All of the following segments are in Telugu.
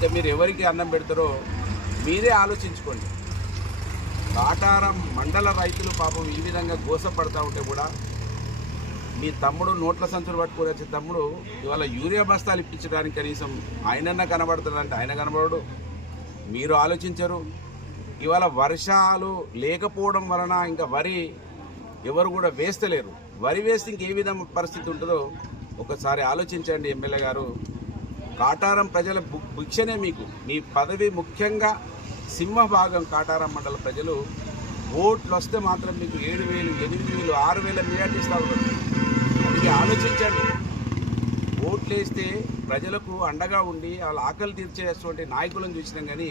ఇంకా మీరు ఎవరికి అన్నం పెడతారో మీరే ఆలోచించుకోండి. కాటారం మండల రైతులు పాపం ఈ విధంగా గోసపడతా ఉంటే కూడా మీ తమ్ముడు నోట్ల సంచులు పట్టుకొని వచ్చే తమ్ముడు ఇవాళ యూరియా బస్తాలు ఇప్పించడానికి కనీసం ఆయనన్నా కనబడుతుందంటే ఆయన కనబడడు. మీరు ఆలోచించరు. ఇవాళ వర్షాలు లేకపోవడం వలన ఇంకా వరి ఎవరు కూడా వేస్తలేరు. వరి వేస్తే ఇంకే విధంగా పరిస్థితి ఉంటుందో ఒకసారి ఆలోచించండి ఎమ్మెల్యే గారు. కాటారం ప్రజల భిక్షనే మీకు. మీ పదవి ముఖ్యంగా సింహ భాగం కాటారం మండల ప్రజలు. ఓట్లు వస్తే మాత్రం మీకు ఏడు వేలు ఎనిమిది వేలు ఆరు వేల మెజార్టీ ఇస్తా ఆలోచించండి. ఓట్లు వేస్తే ప్రజలకు అండగా ఉండి వాళ్ళ ఆకలి తీర్చేటువంటి నాయకులను చూసినాం కానీ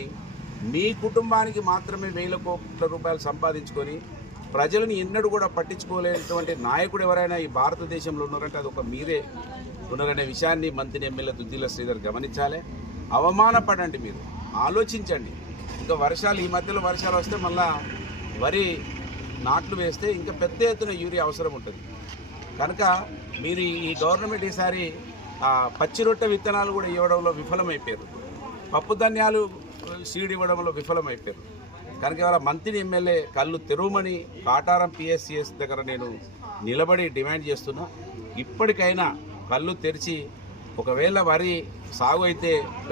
మీ కుటుంబానికి మాత్రమే వేల కోట్ల రూపాయలు సంపాదించుకొని ప్రజలను ఎన్నడూ కూడా పట్టించుకోలేనటువంటి నాయకుడు ఎవరైనా ఈ భారతదేశంలో ఉన్నారంటే అది ఒక మీరే. ఉన్నారనే విషయాన్ని మంత్రి ఎమ్మెల్యే దుద్దిల శ్రీధర్ గమనించాలి. అవమానపడండి మీరు. ఆలోచించండి. ఇంకా వర్షాలు ఈ మధ్యలో వర్షాలు వస్తే మళ్ళా వరి నాట్లు వేస్తే ఇంకా పెద్ద ఎత్తున యూరియా అవసరం ఉంటుంది. కనుక మీరు ఈ గవర్నమెంట్ ఈసారి పచ్చి రొట్టె విత్తనాలు కూడా ఇవ్వడంలో విఫలమైపోయారు. పప్పు ధాన్యాలు సీడ్ ఇవ్వడంలో విఫలమైపోయారు. కనుక ఇవాళ మంత్రి ఎమ్మెల్యే కళ్ళు తెరువమని కాటారం పిఎస్సిఎస్ దగ్గర నేను నిలబడి డిమాండ్ చేస్తున్నా. ఇప్పటికైనా కళ్ళు తెరిచి ఒకవేళ వరి సాగు అయితే